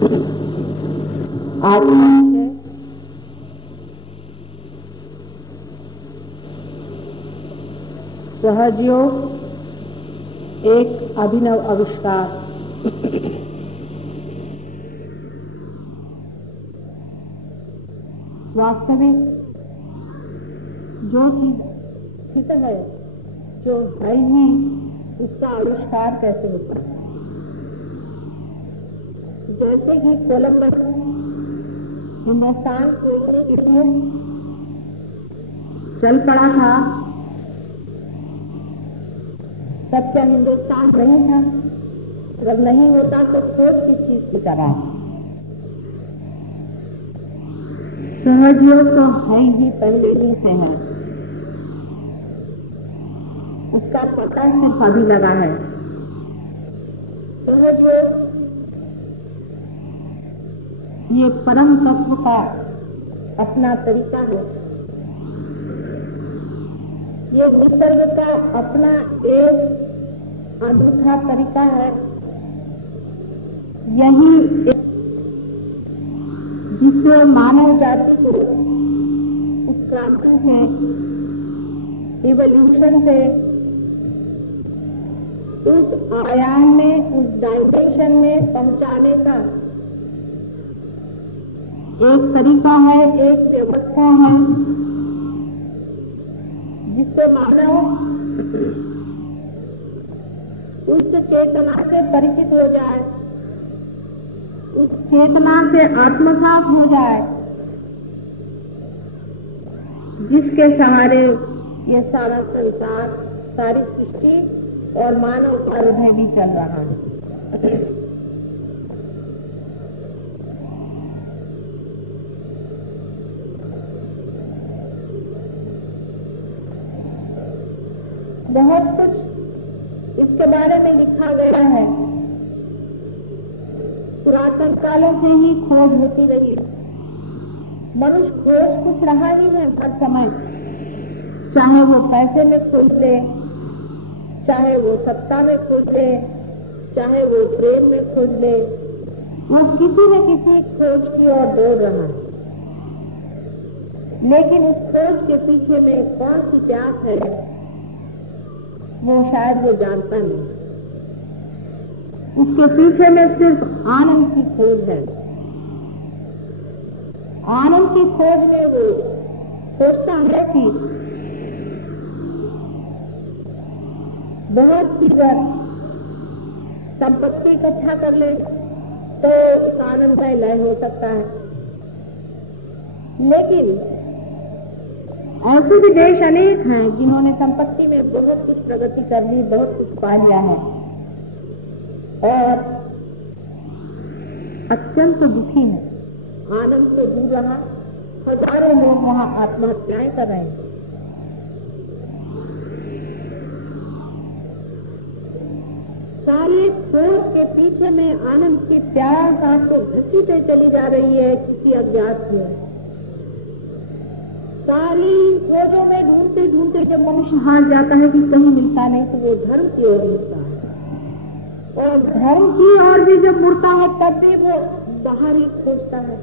आज सहजयोग एक अभिनव आविष्कार। वास्तविक जो चीज स्थित है, जो है ही, उसका आविष्कार कैसे होता है। जैसे कि कोलंबस हिंदुस्तान खोजने के लिए चल पड़ा था, तब क्या हिंदुस्तान नहीं था? अगर नहीं होता तो खोज किस चीज की तरह? सहजयोग तो है ही, पहले ही से है, उसका पता सिर्फ अभी लगा है। सहजयोग ये परम तत्व का अपना तरीका है, ये निसर्ग का अपना एक अनूठा तरीका है। यही जिससे मानव जाति को उस क्रांति से, इवोल्यूशन से, उस आयाम में, उस डायमेंशन में पहुंचाने का एक तरीका है, एक व्यवस्था है, जिससे मानव उस चेतना से परिचित हो जाए, उस चेतना से आत्मसात हो जाए, जिसके सहारे ये सारा संसार, सारी सृष्टि और मानव का हृदय भी चल रहा है। बहुत कुछ इसके बारे में लिखा गया है। पुरातन कालों से ही खोज होती रही। मनुष्य खोज कुछ रहा ही है हर समय, चाहे वो पैसे में खोज ले, चाहे वो सत्ता में खोज ले, चाहे वो प्रेम में खोज ले, वो किसी न किसी खोज की ओर दौड़ रहा है। लेकिन उस खोज के पीछे में कौन सी प्यास है, वो शायद वो जानता नहीं। उसके पीछे में सिर्फ आनंद की खोज है। आनंद की खोज में वो सोचता है कि बहुत सी बार संपत्ति इकट्ठा कर ले तो उस आनंद का लय हो सकता है। लेकिन ऐसे भी देश अनेक हैं जिन्होंने संपत्ति में बहुत कुछ प्रगति कर ली, बहुत कुछ पा लिया है और अत्यंत दुखी है, आनंद से दूर रहा। हजारों लोग वहां आत्महत्याएं कर रहे हैं। सारे खोज के पीछे में आनंद की प्यास आपको घसीटे चली जा रही है किसी अज्ञात में। सारी खोजों में ढूंढते ढूंढते जब मनुष्य हार जाता है कि कहीं मिलता नहीं, तो वो धर्म की ओर मुड़ता है। और धर्म की ओर भी जब मुड़ता है तब भी वो बाहर ही खोजता है।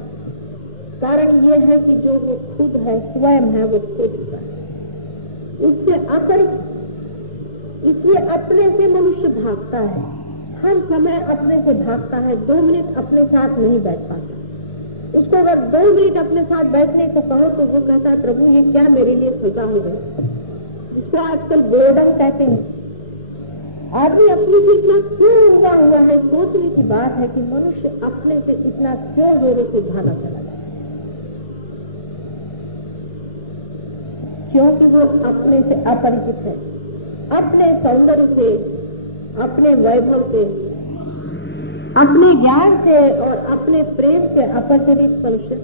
कारण ये है कि जो वो खुद है, स्वयं है, वो खो चुका है, उससे अपरिचित। इसलिए अपने से मनुष्य भागता है, हर समय अपने से भागता है। 2 मिनट अपने साथ नहीं बैठ पाता। उसको अगर 2 मिनट अपने साथ बैठने को कहो तो वो कहता है, प्रभु ये क्या मेरे लिए सजा हो गई, जिसको आजकल बोर्डम कहते हैं। आदमी अपने से इतना क्यों उगा हुआ है? सोचने की बात है कि मनुष्य अपने से इतना क्यों जोरों से भागा चला जाए। क्योंकि वो अपने से अपरिचित है, अपने सौंदर्य से, अपने वैभव से, अपने ज्ञान से और अपने प्रेम से अपरिचित मनुष्य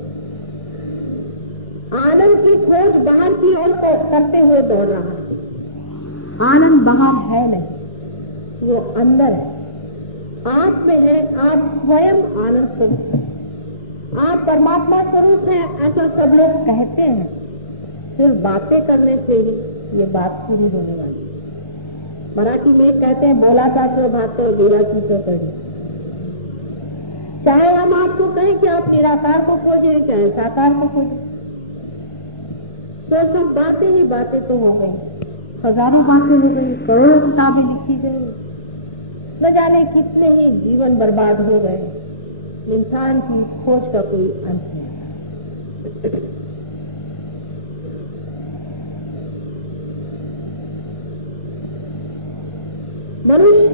आनंद की खोज बाहर की ओर करते हुए दौड़ रहा है। आनंद बाहर है नहीं, वो अंदर है, आप में है। आप स्वयं आनंद स्वरूप हैं, आप परमात्मा स्वरूप हैं, ऐसा सब लोग कहते हैं। सिर्फ बातें करने से ही ये बात पूरी होने वाली है। मराठी में कहते हैं, बोला था तो भात, गेला की तो कड़ी। चाहे हम आप कहें कि आप निराकार को खोजे चाहे साकार को खोजे, तो सब बातें ही बातें तो हो गई, हजारों बातें हो गई, करोड़ों किताबें लिखी गई, न जाने कितने ही जीवन बर्बाद हो गए। इंसान की खोज का कोई अंत नहीं। मनुष्य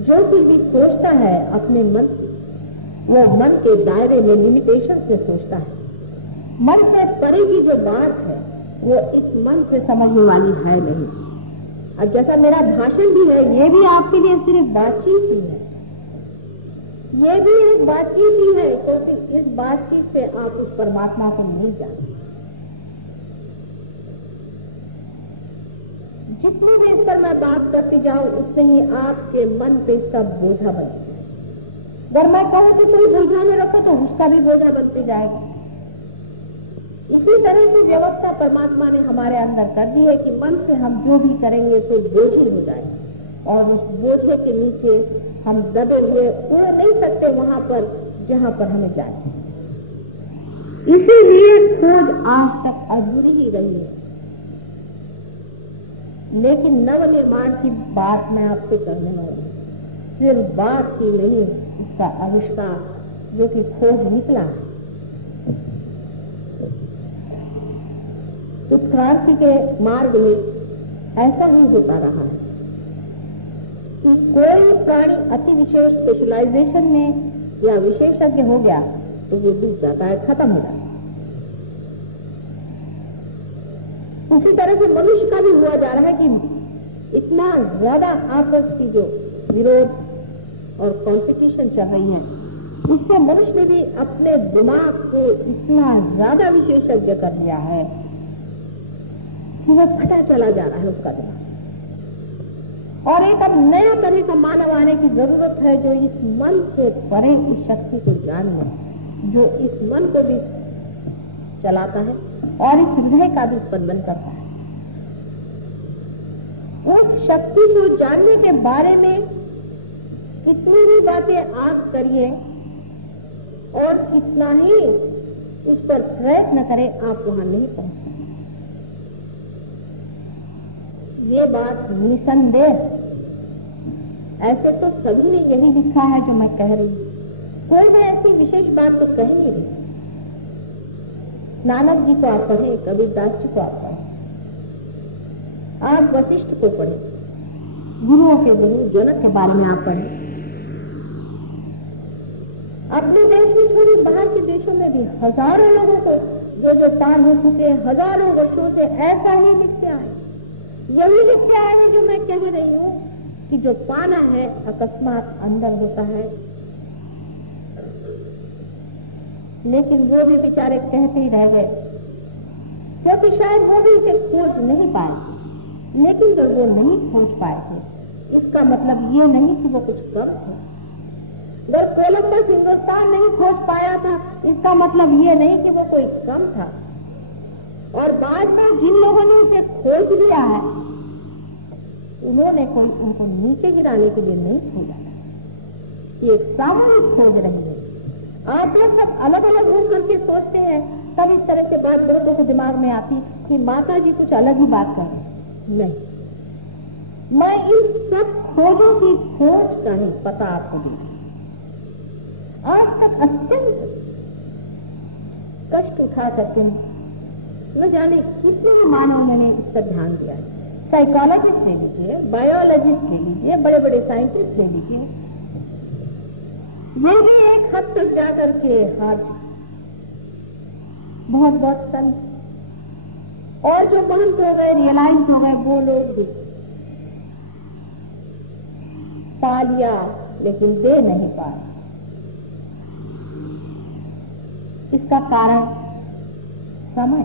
जो कुछ भी सोचता है अपने मन, वो मन के दायरे में लिमिटेशन से सोचता है। मन से परे की जो बात है वो इस मन से समझने वाली है नहीं। अब जैसा मेरा भाषण भी है, ये भी आपके लिए सिर्फ बातचीत ही है, ये भी एक बातचीत ही है, क्योंकि इस बातचीत से आप उस परमात्मा को नहीं जानते। जितनी भी इस पर मैं बात करती जाऊं उतने ही आपके मन पे सब बोझा बनते जाए। अगर मैं कहूं कि कोई बोझा में रखो तो उसका भी बोझा बनते जाएगा। इसी तरह की व्यवस्था परमात्मा ने हमारे अंदर कर दी है कि मन से हम जो भी करेंगे तो बोझिल हो जाए, और उस बोझे के नीचे हम दबे हुए उड़ नहीं सकते वहां पर जहां पर हमें जाना। इसीलिए खोज आज तक अधूरी ही रही है। लेकिन नवनिर्माण की बात मैं आपसे करने वाली हूँ, सिर्फ बात ही नहीं, उसका आविष्कार जो कि खोज निकला है। उत्क्रांति के मार्ग में ऐसा ही होता रहा है कि कोई प्राणी अति विशेष स्पेशलाइजेशन में या विशेषज्ञ हो गया तो वो डूब जाता है, खत्म हो जाता है। उसी तरह से मनुष्य का भी हुआ जा रहा है कि इतना ज्यादा आपस की जो विरोध और कंपटीशन चल रही है, उससे मनुष्य ने भी अपने दिमाग को इतना ज्यादा विशेषज्ञ कर दिया है कि वो फटा चला जा रहा है उसका दिमाग। और एक अब नया तरह का मानव आने की जरूरत है जो इस मन से परे की शक्ति को जान ले, जो इस मन को भी चलाता है और इस हृदय का भी स्पंदन करता है। उस शक्ति को जानने के बारे में कितनी भी बातें आप करिए और कितना ही उस पर प्रयत्न करें, आप वहां नहीं पहुंच सकते। ये बात निसंदेह, ऐसे तो सभी ने यही लिखा है जो मैं कह रही हूं, कोई भी ऐसी विशेष बात तो कह नहीं रही। नानक जी को आप पढ़े, कबीरदास जी को आप पढ़े, आप वशिष्ठ को पढ़े, गुरुओं के गुरु जनक के बारे में आप पढ़े। अपने देश में छोड़े बाहर के देशों में भी हजारों लोगों को जो पार हो चुके हजारों वर्षों से ऐसा ही लिखते आए। यही लिखते आए जो मैं कह रही हूँ कि जो पाना है अकस्मात अंदर होता है, लेकिन वो भी बेचारे कहते ही रह गए, क्योंकि शायद वो भी इसे खोज नहीं पाए। लेकिन जब वो नहीं खोज पाए थे, इसका मतलब ये नहीं कि वो कुछ कम थे। अगर कोलंबस हिंदुस्तान नहीं खोज पाया था, इसका मतलब ये नहीं कि वो कोई कम था। और बाद में जिन लोगों ने उसे खोज लिया है, उन्होंने कोई उनको नीचे गिराने के लिए नहीं खोजा था। ये सामूहिक खोज रही है। आप लोग सब अलग अलग हो करके सोचते हैं, तब इस तरह से बात लोगों के दिमाग में आती कि माता जी कुछ अलग ही बात कर रहे हैं। नहीं, मैं इन सब खोजों की खोज का ही पता आपको दी। आज तक अत्यंत कष्ट उठा करके न जाने कितने मानवों ने इस पर ध्यान दिया है। साइकोलॉजिस्ट ले लीजिए, बायोलॉजिस्ट ले लीजिए, बड़े बड़े साइंटिस्ट ले लीजिए, ये भी एक हद तक जाकर के हाथ बहुत बहुत सन, और जो महंत हो गए, रियलाइज हो गए, वो लोग भी पा लिया लेकिन दे नहीं पाए। इसका कारण समय।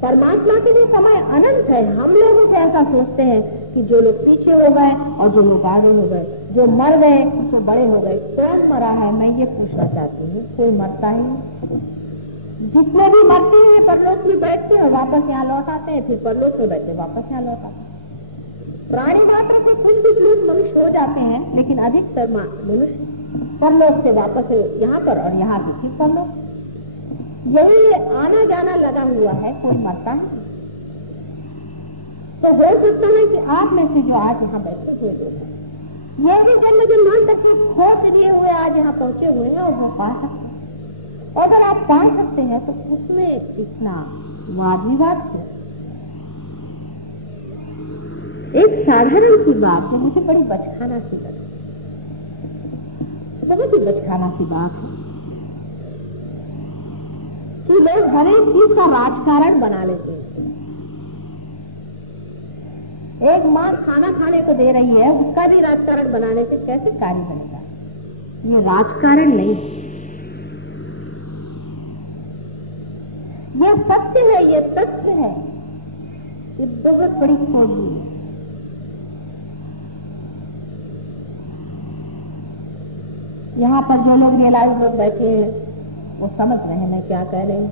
परमात्मा के लिए समय अनंत है। हम लोग उसे ऐसा सोचते हैं कि जो लोग पीछे हो गए और जो लोग आगे हो गए, जो मर गए जो बड़े हो गए। कौन मरा है, मैं ये पूछना चाहती हूँ। कोई मरता ही नहीं। जितने भी मरते हैं परलोक में बैठते हैं, वापस यहाँ लौट आते हैं, फिर परलोक में बैठते वापस यहाँ लौट आते हैं। प्राणी मात्र से कुछ लोग मनुष्य हो जाते हैं, लेकिन अधिकतर मनुष्य परलोक से वापस यहाँ पर और यहाँ से फिर परलोक, यही आना जाना लगा हुआ है, कोई मरता नहीं। तो हो सकता है कि आप में से जो आज यहाँ बैठे हुए लोग हैं, ये भी जन्म जन्मांतर तक के खोज लिए हुए आज यहाँ पहुंचे हुए हैं और वो पा सकते हैं। और अगर आप पा सकते हैं तो उसमें कितना वाद विवाद है। एक साधारण सी बात है, मुझे बड़ी बचकाना सी लगी, बहुत ही बचकाना सी बात है कि लोग हर एक चीज का राजकारण बना लेते हैं। एक मां खाना खाने को दे रही है, उसका भी राजकारण बनाने से कैसे कार्य बनेगा? ये राजकारण नहीं है, ये सत्य है, ये तथ्य है, ये बहुत बड़ी खोज है। यहाँ पर जो लोग रियलाइज लोग बैठे हैं वो समझ रहे हैं मैं क्या कह रही हूं।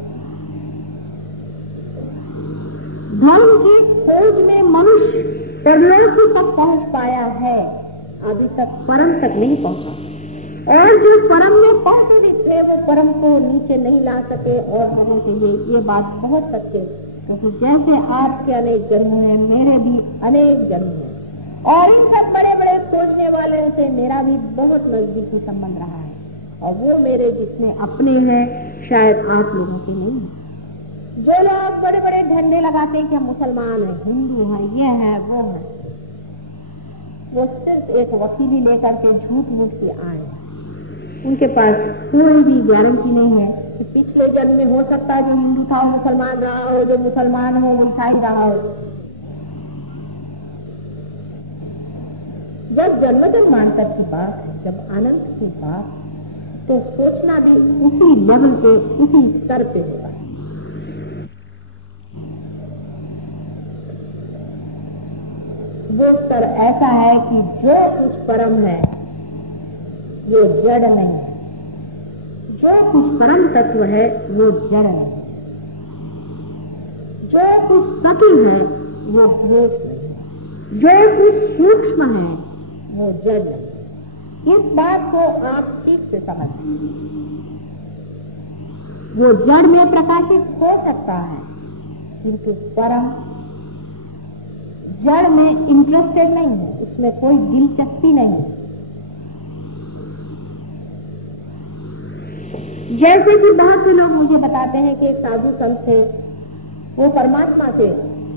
धर्म की खोज में मनुष्य परलोक तक पहुंच पाया है, अभी तक परम तक नहीं पहुंचा। और जो परम में पहुंचे भी थे वो परम को नीचे नहीं ला सके। और हमें चाहिए ये बात बहुत सच्ची, क्योंकि जैसे आपके अनेक जन्म हैं, मेरे भी अनेक जन्म हैं, और इन सब बड़े बड़े खोजने वाले से मेरा भी बहुत नजदीकी संबंध रहा है। और वो मेरे जितने अपने हैं शायद आप लोगों के नहीं है। जो लोग बड़े बड़े झंडे लगाते हैं कि हम मुसलमान हैं, हिंदू हैं, ये है वो है, वो सिर्फ एक वकीली लेकर के झूठ मूठ के आए हैं। उनके पास कोई भी गारंटी नहीं है कि पिछले जन्म में हो सकता है जो हिंदू था वो मुसलमान रहा हो, जो मुसलमान हो वो ईसाई रहा हो। जब जन्म जन्मांतर की बात है, जब अनंत की बात, तो सोचना भी उसी लेवल पे, उसी स्तर पे होगा। वो स्तर ऐसा है कि जो कुछ परम है वो जड़ नहीं है, जो कुछ परम तत्व है वो जड़ नहीं है, जो कुछ सत्य है वो भोग नहीं है, जो कुछ सूक्ष्म है वो जड़ नहीं। इस बात को आप ठीक से समझिए। वो जड़ में प्रकाशित हो सकता है, किंतु परम जड़ में इंटरेस्टेड नहीं है, उसमें कोई दिलचस्पी नहीं है। जैसे कि बहुत से लोग मुझे बताते हैं कि एक साधु संत थे, वो परमात्मा से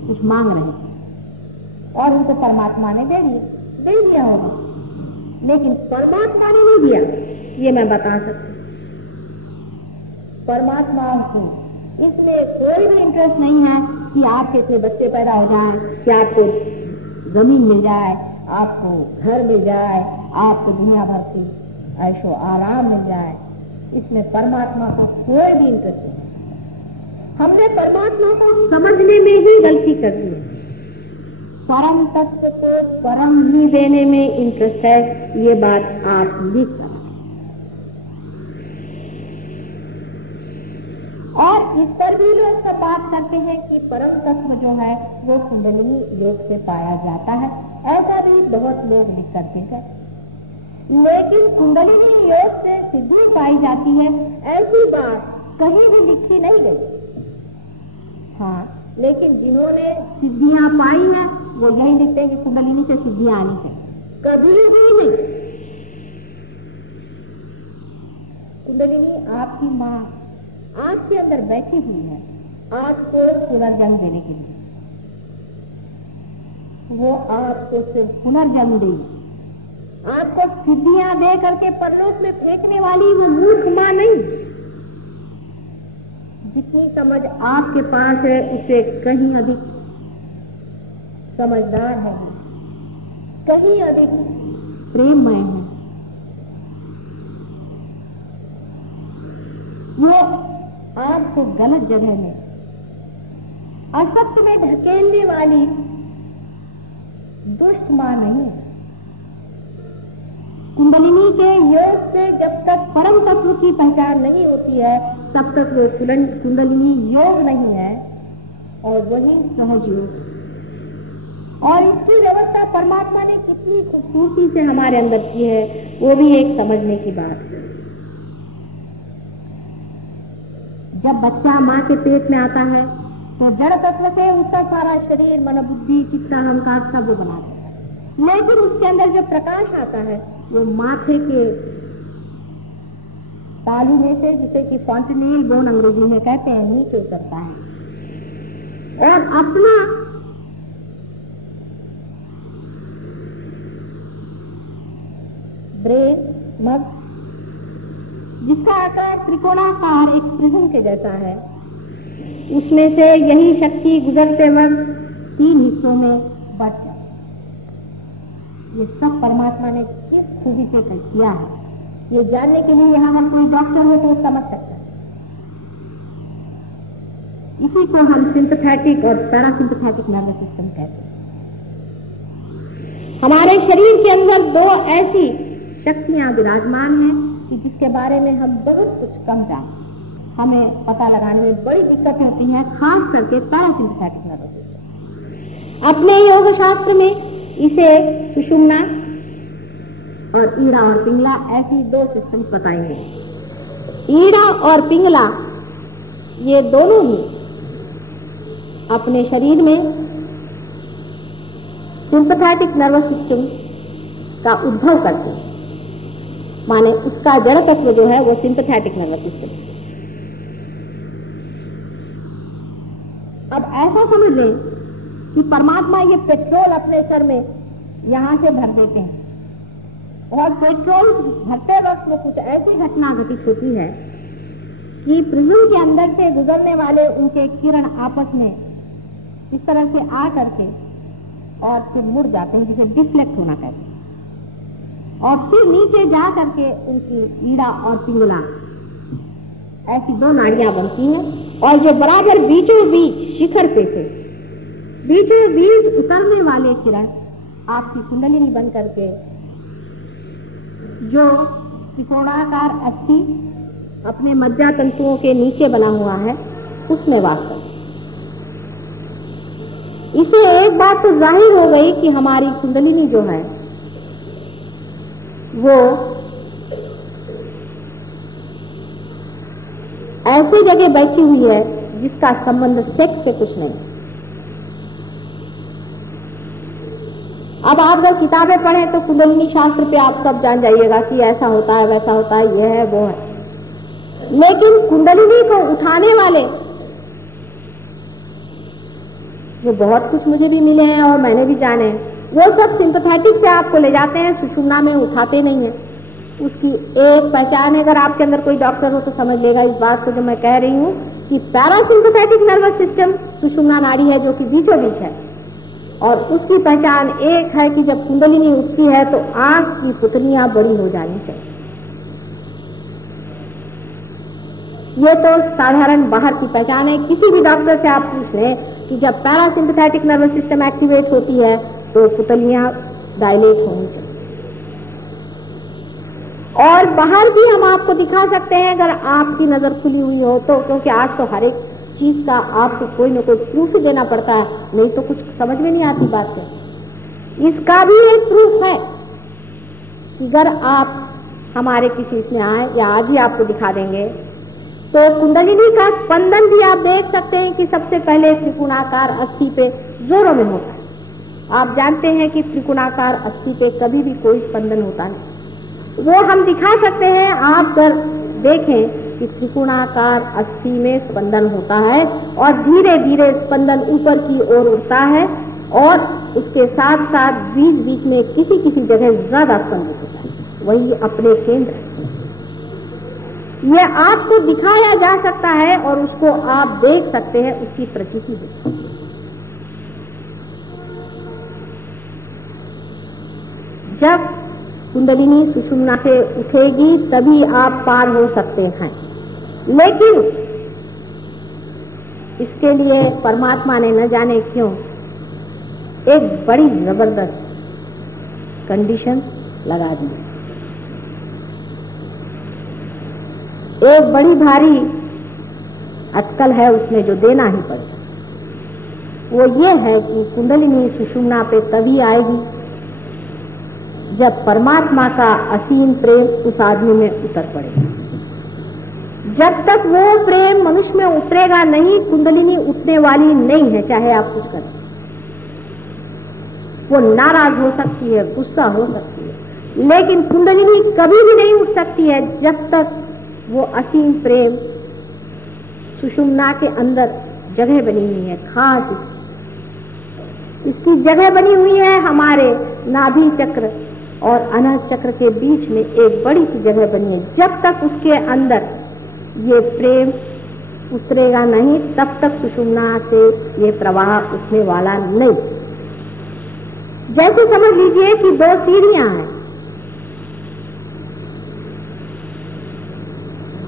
कुछ मांग रहे थे और उनको परमात्मा ने दे दिया होगा, लेकिन परमात्मा ने नहीं दिया, ये मैं बता सकती। परमात्मा को इसमें कोई भी इंटरेस्ट नहीं है कि आपके इतने बच्चे पैदा हो जाएं, कि आपको जमीन मिल जाए, आपको घर मिल जाए, आपको दुनिया भर की ऐशो आराम मिल जाए। इसमें परमात्मा को कोई भी इंटरेस्ट नहीं। हमने परमात्मा को समझने में ही गलती कर दी है। परम तत्व को परम ही देने में इंटरेस्ट है, ये बात आप लिख सकते। और इस पर भी लोग सब बात करते हैं कि परम तत्व जो है वो कुंडलिनी योग से पाया जाता है, ऐसा भी बहुत लोग लिख करके गए। लेकिन कुंडलिनी योग से सिद्धि पाई जाती है, ऐसी बात कहीं भी लिखी नहीं गई। हाँ, लेकिन जिन्होंने सिद्धियां पाई हैं वो यही लिखते हैं कि कुंडलिनी से सिद्धियां आनी चाहिए। कभी भी नहीं। कुंडलिनी आपकी माँ आपके अंदर बैठी हुई है, आपको पुनर्जन्म देने के लिए। वो आपको सिर्फ पुनर्जन्म देगी, आपको सिद्धियां दे करके परलोक में फेंकने वाली वो मूर्ख मां नहीं। जितनी समझ आपके पास है उससे कहीं अधिक समझदार है, कहीं अधिक प्रेममय है। वो आपको गलत जगह में, असत्य में ढकेलने वाली दुष्ट मां नहीं है। कुंडलिनी के योग से जब तक परम तत्व की पहचान नहीं होती है तब तक वो कुंडलिनी योग नहीं है, और वही सहज योग। और इसकी व्यवस्था परमात्मा ने कितनी खूबसूरती से हमारे अंदर की है, वो भी एक समझने की बात है। जब बच्चा माँ के पेट में आता है तो जड़ तत्व से उसका सारा शरीर, मन, बुद्धि, चित्त, अहंकार सब वो बना देता है, लेकिन उसके अंदर जो प्रकाश आता है वो माथे के तालू में से, जिसे कि फॉन्टेनेल बोन अंग्रेजी में कहते हैं, नीचे उतरता है और अपना ब्रेन, मग, जिसका आकार त्रिकोणाकार एक प्रिज्म के जैसा है, उसमें से यही शक्ति गुजरते वक्त 3 हिस्सों में बट जाए। ये सब परमात्मा ने किस खूबी से किया है, ये जानने के लिए यहाँ अगर कोई डॉक्टर हो तो समझ सकता है। इसी को हम सिंपैथेटिक और पैरासिम्पैथेटिक नर्वस सिस्टम कहते हैं। हमारे शरीर के अंदर 2 ऐसी शक्तियां विराजमान हैं कि जिसके बारे में हम बहुत कुछ कम जानते हैं। हमें पता लगाने में बड़ी दिक्कत होती है, खास करके पैरासिम्पैथेटिक नर्वस सिस्टम। अपने योग शास्त्र में इसे सुषुम्ना और ईड़ा और पिंगला ऐसी 2 सिस्टम बताएंगे। ईड़ा और पिंगला ये दोनों ही अपने शरीर में सिंपैथेटिक नर्वस सिस्टम का उद्भव करते हैं, माने उसका जड़ तत्व जो है वो सिंपैथेटिक नर्वस सिस्टम। अब ऐसा समझ लें कि परमात्मा ये पेट्रोल अपने सर में यहां से भर देते हैं और पेट्रोल भरते वक्त में कुछ ऐसी घटना घटित होती है कि प्रिज्म के अंदर से गुजरने वाले उनके किरण आपस में इस तरह से आ करके और फिर मुड़ जाते हैं, जिसे डिफ्लेक्ट होना कहते हैं, और फिर नीचे जा करके उनकी ईड़ा और पिंगला ऐसी 2 नाड़ियां बनती हैं और जो बराबर बीचों बीच शिखर पे से बीचों बीच उतरने वाले किरण आपकी कुंडलिनी बन करके जो त्रिकोणाकार अस्थि अपने मज्जा तंतुओं के नीचे बना हुआ है उसमें वास करते। इसे एक बात तो जाहिर हो गई कि हमारी कुंडलिनी जो है वो ऐसी जगह बैठी हुई है जिसका संबंध सेक्स से कुछ नहीं। अब आप अगर किताबें पढ़ें तो कुंडलिनी शास्त्र पे आप सब जान जाइएगा कि ऐसा होता है, वैसा होता है, ये है, वो है। लेकिन कुंडलिनी को उठाने वाले जो बहुत कुछ मुझे भी मिले हैं और मैंने भी जाने हैं, वो सब सिंपैथेटिक से आपको ले जाते हैं, सुषुम्ना में उठाते नहीं है। उसकी एक पहचान है, अगर आपके अंदर कोई डॉक्टर हो तो समझ लेगा इस बात को जो मैं कह रही हूँ कि पैरासिम्पैथेटिक नर्वस सिस्टम सुषुम्ना नाड़ी है जो कि बीचों बीच है, और उसकी पहचान एक है कि जब कुंडलिनी उठती है तो आंख की पुतलियां बड़ी हो जानी चाहिए। ये तो साधारण बाहर की पहचान है। किसी भी डॉक्टर से आप पूछ लें कि जब पैरासिम्पैथेटिक नर्वस सिस्टम एक्टिवेट होती है तो पुतलियां डायलेट होनी चाहिए। और बाहर भी हम आपको दिखा सकते हैं अगर आपकी नजर खुली हुई हो तो, क्योंकि आज तो हर एक चीज का आपको कोई न कोई प्रूफ देना पड़ता है, नहीं तो कुछ समझ में नहीं आती बातें। इसका भी एक प्रूफ है कि अगर आप हमारे किसी इसमें आए या आज ही आपको दिखा देंगे तो कुंडलिनी का स्पंदन भी आप देख सकते हैं कि सबसे पहले त्रिकोणाकार अस्थि पे जोरों में होता है। आप जानते हैं कि त्रिकोणाकार अस्थि पे कभी भी कोई स्पंदन होता नहीं, वो हम दिखा सकते हैं। आप अगर देखें कि त्रिकोणाकार अस्थि में स्पंदन होता है और धीरे धीरे स्पंदन ऊपर की ओर उठता है और उसके साथ साथ बीच बीच में किसी किसी जगह ज्यादा स्पंदित होता है, वही अपने केंद्र। यह आपको दिखाया जा सकता है और उसको आप देख सकते हैं, उसकी प्रचिति देख। जब कुंडलिनी सुषुम्ना से उठेगी तभी आप पार हो सकते हैं, लेकिन इसके लिए परमात्मा ने न जाने क्यों एक बड़ी जबरदस्त कंडीशन लगा दी। एक बड़ी भारी अटकल है उसमें जो देना ही पड़ेगा। वो ये है कि कुंडलिनी सुषुम्ना पे तभी आएगी जब परमात्मा का असीम प्रेम उस आदमी में उतर पड़ेगा। जब तक वो प्रेम मनुष्य में उतरेगा नहीं, कुंडलिनी उठने वाली नहीं है, चाहे आप कुछ करें। वो नाराज हो सकती है, गुस्सा हो सकती है, लेकिन कुंडलिनी कभी भी नहीं उठ सकती है जब तक वो असीम प्रेम सुषुम्ना के अंदर जगह बनी हुई है। खास इसकी जगह बनी हुई है हमारे नाभि चक्र और अनाहत चक्र के बीच में एक बड़ी सी जगह बनी है। जब तक उसके अंदर ये प्रेम उतरेगा नहीं, तब तक सुषुम्ना से ये प्रवाह उठने वाला नहीं। जैसे समझ लीजिए कि दो सीढ़ियां हैं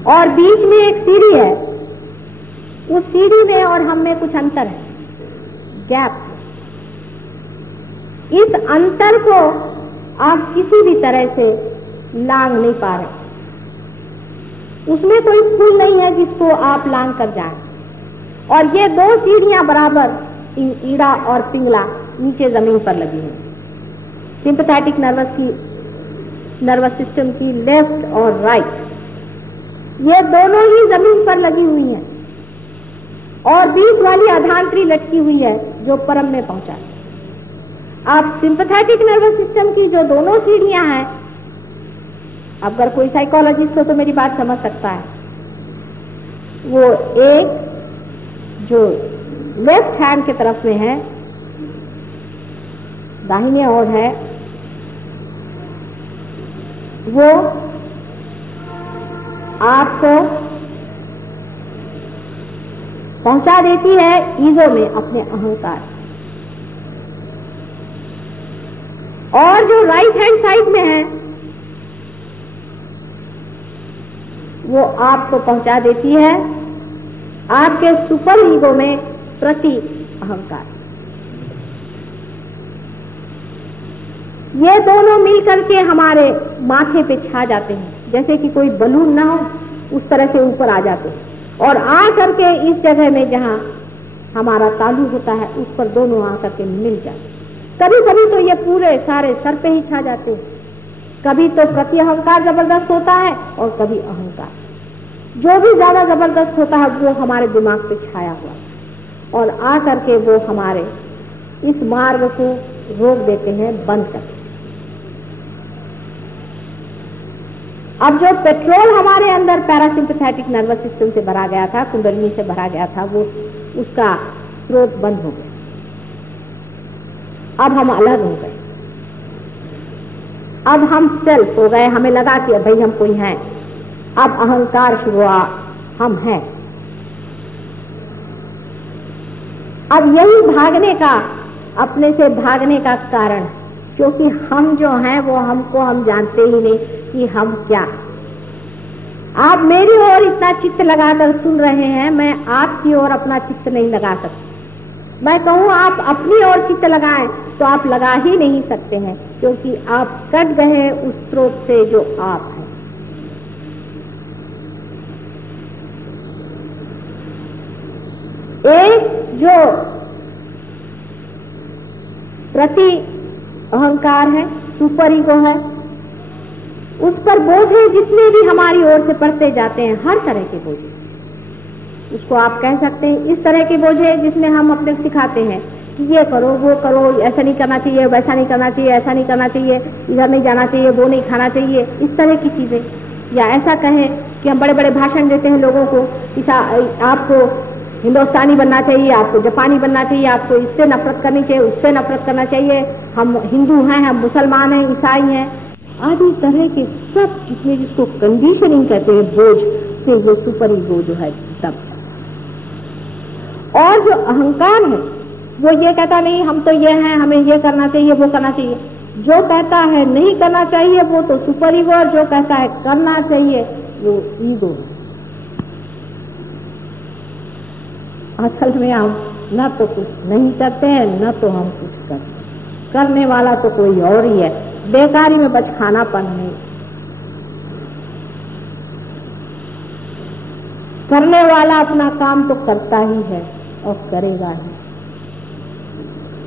और बीच में एक सीढ़ी है, उस सीढ़ी में और हम में कुछ अंतर है, गैप। इस अंतर को आप किसी भी तरह से लांघ नहीं पा रहे। उसमें कोई पुल नहीं है जिसको आप लांघ कर जाएं। और ये दो सीढ़ियां बराबर ईड़ा और पिंगला नीचे जमीन पर लगी हैं। सिंपैथेटिक नर्वस सिस्टम की लेफ्ट और राइट, ये दोनों ही जमीन पर लगी हुई हैं और बीच वाली अधांतरी लटकी हुई है जो परम में पहुंचा। आप सिंपैथेटिक नर्वस सिस्टम की जो दोनों सीढ़ियां हैं, अगर कोई साइकोलॉजिस्ट हो तो मेरी बात समझ सकता है। वो एक जो लेफ्ट हैंड की तरफ में है, दाहिनी ओर है, वो आपको पहुंचा देती है ईगो में, अपने अहंकार। और जो राइट हैंड साइड में है वो आपको पहुंचा देती है आपके सुपर ईगो में, प्रति अहंकार। ये दोनों मिलकर के हमारे माथे पे छा जाते हैं, जैसे कि कोई बलून ना हो उस तरह से ऊपर आ जाते हैं और आ करके इस जगह में जहां हमारा तालु होता है उस पर दोनों आ करके मिल जाते। कभी कभी तो ये पूरे सारे सर पे ही छा जाते हैं। कभी तो प्रति अहंकार जबरदस्त होता है और कभी अहंकार। जो भी ज्यादा जबरदस्त होता है वो हमारे दिमाग पे छाया हुआ और आ करके वो हमारे इस मार्ग को रोक देते हैं, बंद करते हैं। अब जो पेट्रोल हमारे अंदर पैरासिम्पैथेटिक नर्वस सिस्टम से भरा गया था, कुंडलिनी से भरा गया था, वो उसका स्रोत बंद हो गया। अब हम अलग हो गए, अब हम सेल्फ हो गए। हमें लगा कि भाई हम कोई हैं। अब अहंकार शुरू हुआ, हम हैं। अब यही भागने का, अपने से भागने का कारण, क्योंकि हम जो हैं वो हमको हम जानते ही नहीं कि हम क्या। आप मेरी ओर इतना चित्त लगाकर सुन रहे हैं, मैं आपकी ओर अपना चित्त नहीं लगा सकती। मैं कहूं आप अपनी ओर चित्त लगाएं तो आप लगा ही नहीं सकते हैं, क्योंकि आप कट गए हैं उस स्रोत से जो आप हैं। एक जो प्रति अहंकार है, सुपर ईगो है, उस पर बोझे जितने भी हमारी ओर से पड़ते जाते हैं, हर तरह के बोझे, उसको आप कह सकते हैं इस तरह के बोझे जिसमें हम अपने सिखाते हैं कि ये करो, वो करो, ऐसा नहीं करना चाहिए, वैसा नहीं करना चाहिए, ऐसा नहीं करना चाहिए, इधर नहीं जाना चाहिए, वो नहीं खाना चाहिए, इस तरह की चीजें। या ऐसा कहें कि हम बड़े बड़े भाषण देते हैं लोगों को कि आपको हिंदुस्तानी बनना चाहिए, आपको जापानी बनना चाहिए, आपको इससे नफरत करनी चाहिए, उससे नफरत करना चाहिए, हम हिंदू हैं, हम मुसलमान हैं, ईसाई हैं, आदि तरह के सब जितने जिसको कंडीशनिंग कहते हैं, बोझ से वो सुपर ईगो जो है सब। और जो अहंकार है वो ये कहता नहीं हम तो ये हैं, हमें ये करना चाहिए, वो करना चाहिए। जो कहता है नहीं करना चाहिए वो तो सुपर ईगो, और जो कहता है करना चाहिए वो ईगो है। असल में हम न तो कुछ नहीं करते हैं, न तो हम कुछ करते हैं। करने वाला तो कोई और ही है, बेकारी में बच खानापन नहीं। करने वाला अपना काम तो करता ही है और करेगा ही।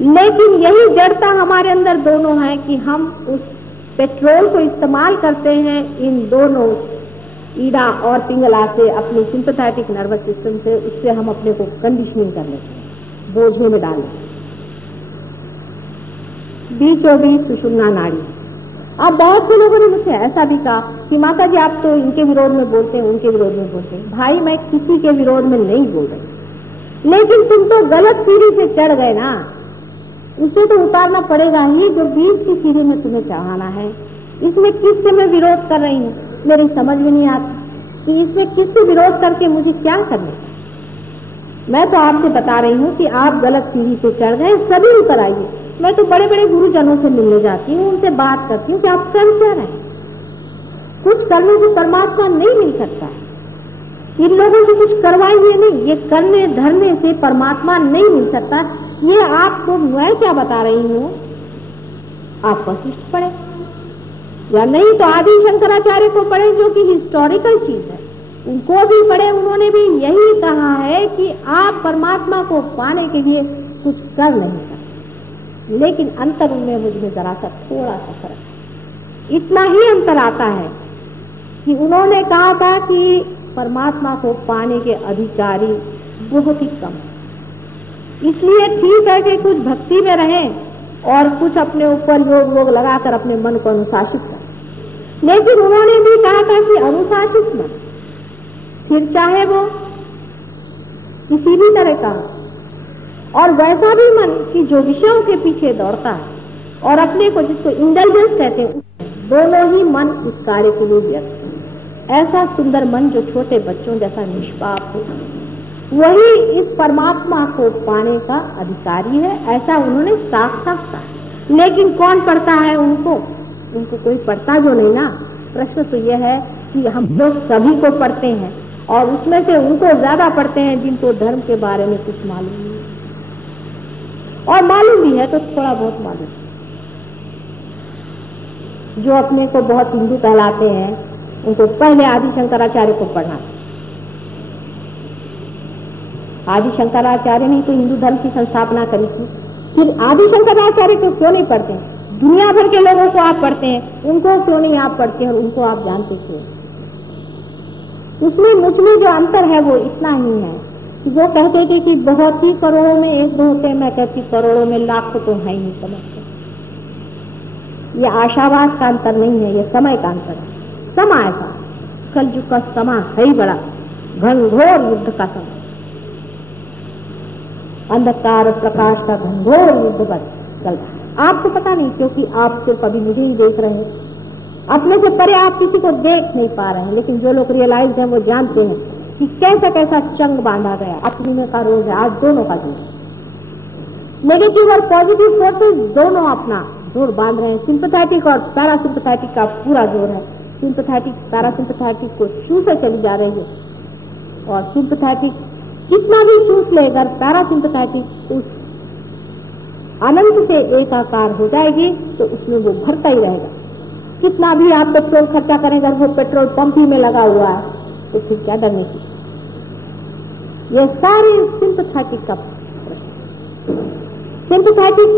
लेकिन यही जड़ता हमारे अंदर दोनों है कि हम उस पेट्रोल को इस्तेमाल करते हैं इन दोनों ईड़ा और पिंगला से, अपने सिंपैथेटिक नर्वस सिस्टम से, उससे हम अपने को कंडीशनिंग कर लेते हैं, बोझने में डाल लेते हैं। बीचों बीच सुषुम्ना नाड़ी। अब बहुत से लोगों ने मुझसे ऐसा भी कहा कि माता जी आप तो इनके विरोध में बोलते हैं, उनके विरोध में बोलते हैं। भाई मैं किसी के विरोध में नहीं बोल रही, लेकिन तुम तो गलत सीढ़ी से चढ़ गए ना, उसे तो उतारना पड़ेगा ही जो बीच की सीढ़ी में तुम्हें चढ़ाना है। इसमें किससे मैं विरोध कर रही हूँ, मेरी समझ में नहीं आता कि इसमें किससे विरोध करके मुझे क्या करने का। मैं तो आपसे बता रही हूँ कि आप गलत सीढ़ी पे चढ़ गए, सभी उतर आइए। मैं तो बड़े बड़े गुरुजनों से मिलने जाती हूँ, उनसे बात करती हूँ कि आप कर क्या रहे हैं। कुछ करने से परमात्मा नहीं मिल सकता, इन लोगों से कुछ करवाइए नहीं, ये करने धरने से परमात्मा नहीं मिल सकता। ये आपको मैं क्या बता रही हूँ, आप वशिष्ठ पढ़े या नहीं तो आदि शंकराचार्य को पढ़े, जो कि हिस्टोरिकल चीज है, उनको भी पढ़े। उन्होंने भी यही कहा है कि आप परमात्मा को पाने के लिए कुछ कर नहीं सकते, लेकिन अंतर उनमें मुझमें जरा सा थोड़ा सा फर्क है। इतना ही अंतर आता है कि उन्होंने कहा था कि परमात्मा को पाने के अधिकारी बहुत ही कम, इसलिए ठीक है कि कुछ भक्ति में रहें और कुछ अपने ऊपर योग वोग लगाकर अपने मन को अनुशासित करें। लेकिन उन्होंने भी कहा था कि अनुशासित मन, फिर चाहे वो किसी भी तरह का, और वैसा भी मन कि जो विषयों के पीछे दौड़ता है और अपने को, जिसको इंटेलिजेंस कहते हैं, दोनों ही मन उस कार्य के लिए व्यक्त है। ऐसा सुंदर मन जो छोटे बच्चों जैसा निष्पाप हो, वही इस परमात्मा को पाने का अधिकारी है, ऐसा उन्होंने साफ साफ कहा। लेकिन कौन पढ़ता है उनको? उनको कोई पढ़ता जो नहीं ना। प्रश्न तो यह है कि हम लोग सभी को पढ़ते हैं, और उसमें से उनको ज्यादा पढ़ते हैं जिनको धर्म के बारे में कुछ मालूम नहीं, और मालूम भी है तो थोड़ा बहुत मालूम। जो अपने को बहुत हिंदू कहलाते हैं, उनको पहले आदि शंकराचार्य को पढ़ना। आदि शंकराचार्य ने तो हिंदू धर्म की संस्थापना करी थी, फिर आदि शंकराचार्य को क्यों नहीं पढ़ते हैं? दुनिया भर के लोगों को आप पढ़ते हैं, उनको क्यों नहीं आप पढ़ते हैं और उनको आप जानते क्यों? उसमें मुझमें जो अंतर है वो इतना ही है कि जो कहते थे कि बहुत ही करोड़ों में एक दो होते, मैं कहती करोड़ों में लाखों तो है ही नहीं समझते। ये आशावाद का अंतर नहीं है, ये समय का अंतर है। समय ऐसा, कलयुग का समय है ही बड़ा घनघोर युद्ध का समय, अंधकार प्रकाश का घनघोर युद्ध बस चल रहा है। आपको पता नहीं, क्योंकि आप सिर्फ अभी मुझे ही देख रहे हैं, अपने से परे आप किसी को देख नहीं पा रहे हैं। लेकिन जो लोग रियलाइज हैं वो जानते हैं कि कैसा कैसा चंग बांधा गया। अपने का रोग है, आज दोनों का जोर, नेगेटिव और पॉजिटिव फोर्सेस दोनों अपना जोर बांध रहे हैं। सिंपैथेटिक और पैरासिम्पैथेटिक का पूरा जोर है। सिंपैथेटिक पैरासिम्पैथेटिक को चूसे चली जा रही है, और सिंपैथेटिक कितना भी चूस ले, अगर पैरासिम्पैथेटिक उस अनंत से एकाकार हो जाएगी तो उसमें वो भरता ही रहेगा। कितना भी आप पेट्रोल खर्चा करें, अगर वो पेट्रोल पंप ही में लगा हुआ है तो फिर क्या डरने की? ये सारे सिंपैथेटिक का प्रश्न। सिंपैथेटिक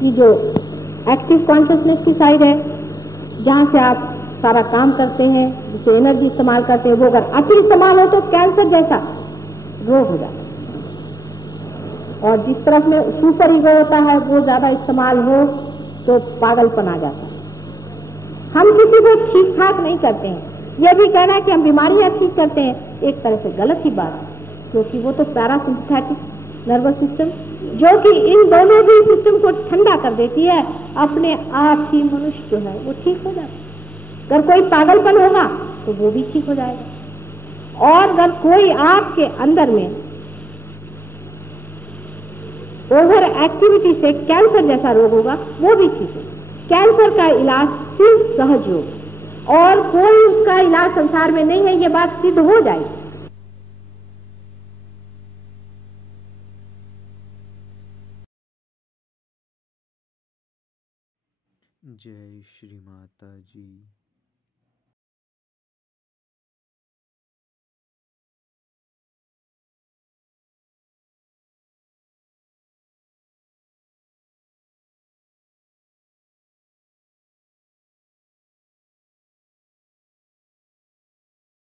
की जो एक्टिव कॉन्शियसनेस की साइड है, जहां से आप सारा काम करते हैं, जिसे एनर्जी इस्तेमाल करते हैं, वो अगर अति इस्तेमाल हो तो कैंसर जैसा रोग हो जाता है। और जिस तरफ में सुपर ईगो होता है वो ज्यादा इस्तेमाल हो तो पागलपन आ जाता है। हम किसी को ठीक ठाक नहीं करते हैं। यह भी कहना है कि हम बीमारियां ठीक करते हैं, एक तरह से गलत ही बात है, क्योंकि वो तो पैरासिम्पैथेटिक नर्वस सिस्टम, जो कि इन दोनों भी सिस्टम को ठंडा कर देती है, अपने आप ही मनुष्य जो है वो ठीक हो जाता है। अगर कोई पागलपन होगा तो वो भी ठीक हो जाएगा, और अगर कोई आपके अंदर में ओवर एक्टिविटी से कैंसर जैसा रोग होगा वो भी ठीक है। कैंसर का इलाज सिर्फ सहज योग, और कोई उसका इलाज संसार में नहीं है, ये बात सिद्ध हो जाएगी। जय श्री माता जी।